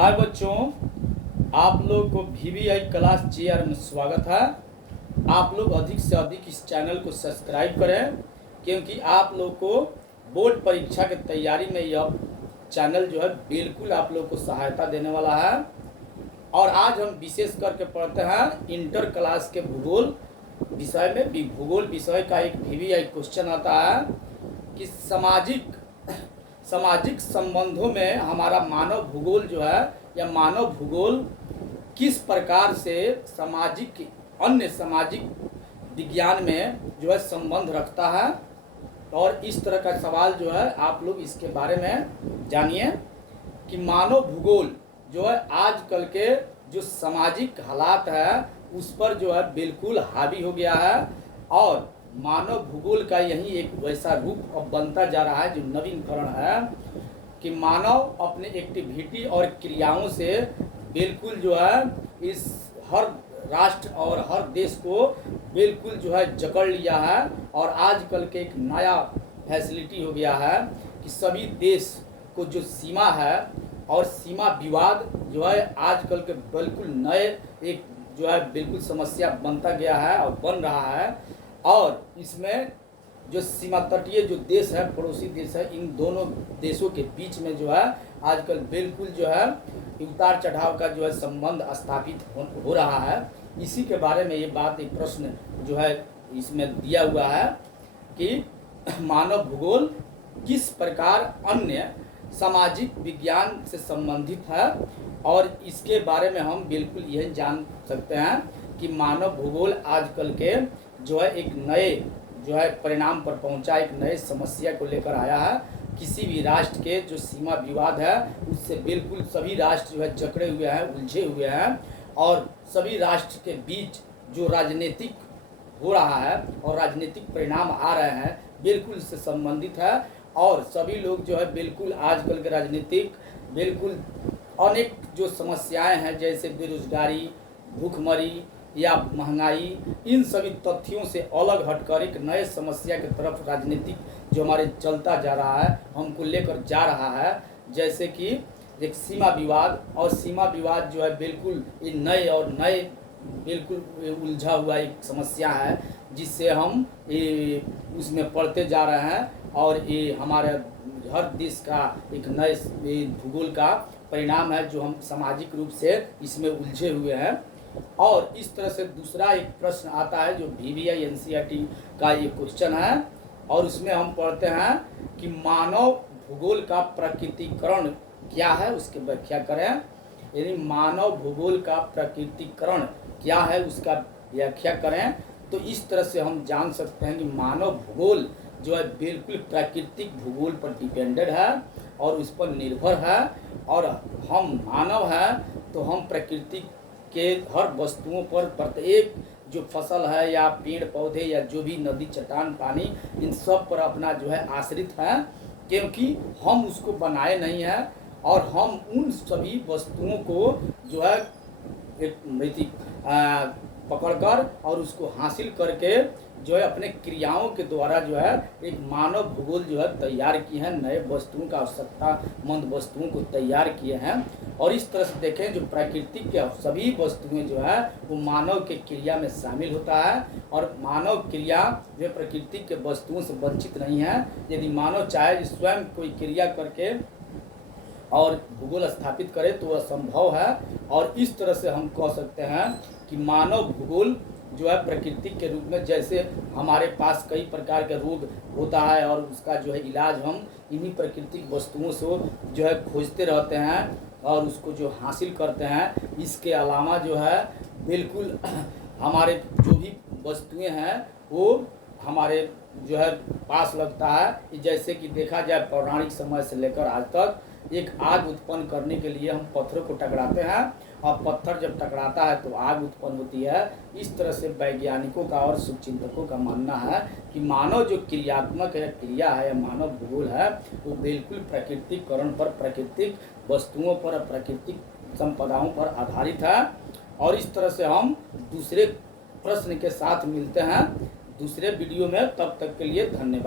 हाय बच्चों, आप लोग को VVI क्लास GR में स्वागत है। आप लोग अधिक से अधिक इस चैनल को सब्सक्राइब करें, क्योंकि आप लोग को बोर्ड परीक्षा की तैयारी में यह चैनल जो है बिल्कुल आप लोग को सहायता देने वाला है। और आज हम विशेष करके पढ़ते हैं इंटर क्लास के भूगोल विषय में। भूगोल विषय का एक VVI क्वेश्चन आता है कि सामाजिक संबंधों में हमारा मानव भूगोल जो है या मानव भूगोल किस प्रकार से अन्य सामाजिक विज्ञान में जो है संबंध रखता है। और इस तरह का सवाल जो है आप लोग इसके बारे में जानिए कि मानव भूगोल जो है आजकल के जो सामाजिक हालात है उस पर जो है बिल्कुल हावी हो गया है। और मानव भूगोल का यही एक वैसा रूप अब बनता जा रहा है जो नवीनकरण है कि मानव अपने एक्टिविटी और क्रियाओं से बिल्कुल जो है इस हर राष्ट्र और हर देश को बिल्कुल जो है जकड़ लिया है। और आजकल के एक नया फैसिलिटी हो गया है कि सभी देश को जो सीमा है और सीमा विवाद जो है आजकल के बिल्कुल नए एक जो है बिल्कुल समस्या बनता गया है और बन रहा है। और इसमें जो सीमा तटीय जो देश है, पड़ोसी देश है, इन दोनों देशों के बीच में जो है आजकल बिल्कुल जो है उतार चढ़ाव का जो है संबंध स्थापित हो रहा है। इसी के बारे में ये बात एक प्रश्न जो है इसमें दिया हुआ है कि मानव भूगोल किस प्रकार अन्य सामाजिक विज्ञान से संबंधित है। और इसके बारे में हम बिल्कुल यह जान सकते हैं कि मानव भूगोल आजकल के जो है एक नए जो है परिणाम पर पहुंचा, एक नए समस्या को लेकर आया है। किसी भी राष्ट्र के जो सीमा विवाद है उससे बिल्कुल सभी राष्ट्र जो है जकड़े हुए हैं, उलझे हुए हैं। और सभी राष्ट्र के बीच जो राजनीतिक हो रहा है और राजनीतिक परिणाम आ रहे हैं बिल्कुल इससे संबंधित है। और सभी लोग जो है बिल्कुल आजकल के राजनीतिक बिल्कुल अनेक जो समस्याएं हैं जैसे बेरोजगारी, भूखमरी या महंगाई, इन सभी तथ्यों से अलग हटकर एक नए समस्या की तरफ राजनीतिक जो हमारे चलता जा रहा है हमको लेकर जा रहा है। जैसे कि एक सीमा विवाद, और सीमा विवाद जो है बिल्कुल ये नए बिल्कुल उलझा हुआ एक समस्या है जिससे हम उसमें पढ़ते जा रहे हैं। और ये हमारे हर देश का एक नए भूगोल का परिणाम है जो हम सामाजिक रूप से इसमें उलझे हुए हैं। और इस तरह से दूसरा एक प्रश्न आता है जो VVI NCERT का ये क्वेश्चन है और उसमें हम पढ़ते हैं कि मानव भूगोल का प्रकृतिकरण क्या है, उसकी व्याख्या करें। यानी मानव भूगोल का प्रकृतिकरण क्या है उसका व्याख्या करें। तो इस तरह से हम जान सकते हैं कि मानव भूगोल जो है बिल्कुल प्राकृतिक भूगोल पर डिपेंडेड है और उस पर निर्भर है। और हम मानव हैं तो हम प्रकृति के हर वस्तुओं पर, प्रत्येक जो फसल है या पेड़ पौधे या जो भी नदी चट्टान पानी, इन सब पर अपना जो है आश्रित है, क्योंकि हम उसको बनाए नहीं हैं। और हम उन सभी वस्तुओं को जो है एक पकड़कर और उसको हासिल करके जो है अपने क्रियाओं के द्वारा जो है एक मानव भूगोल जो है तैयार किए हैं, नए वस्तुओं का आवश्यकतामंद वस्तुओं को तैयार किए हैं। और इस तरह से देखें जो प्राकृतिक के सभी वस्तुएं जो है वो मानव के क्रिया में शामिल होता है। और मानव क्रिया जो प्रकृति के वस्तुओं से वंचित नहीं है। यदि मानव चाहे स्वयं कोई क्रिया करके और भूगोल स्थापित करे तो वह संभव है। और इस तरह से हम कह सकते हैं कि मानव भूगोल जो है प्रकृति के रूप में, जैसे हमारे पास कई प्रकार के रोग होता है और उसका जो है इलाज हम इन्हीं प्राकृतिक वस्तुओं से जो है खोजते रहते हैं और उसको जो हासिल करते हैं। इसके अलावा जो है बिल्कुल हमारे जो भी वस्तुएं हैं वो हमारे जो है पास लगता है। जैसे कि देखा जाए पौराणिक समय से लेकर आज तक एक आग उत्पन्न करने के लिए हम पत्थरों को टकराते हैं और पत्थर जब टकराता है तो आग उत्पन्न होती है। इस तरह से वैज्ञानिकों का और शुभचिंतकों का मानना है कि मानव जो क्रियात्मक है, क्रिया है या मानव भूगोल है वो बिल्कुल प्राकृतिकरण पर, प्राकृतिक वस्तुओं पर, प्राकृतिक संपदाओं पर आधारित है। और इस तरह से हम दूसरे प्रश्न के साथ मिलते हैं दूसरे वीडियो में। तब तक के लिए धन्यवाद।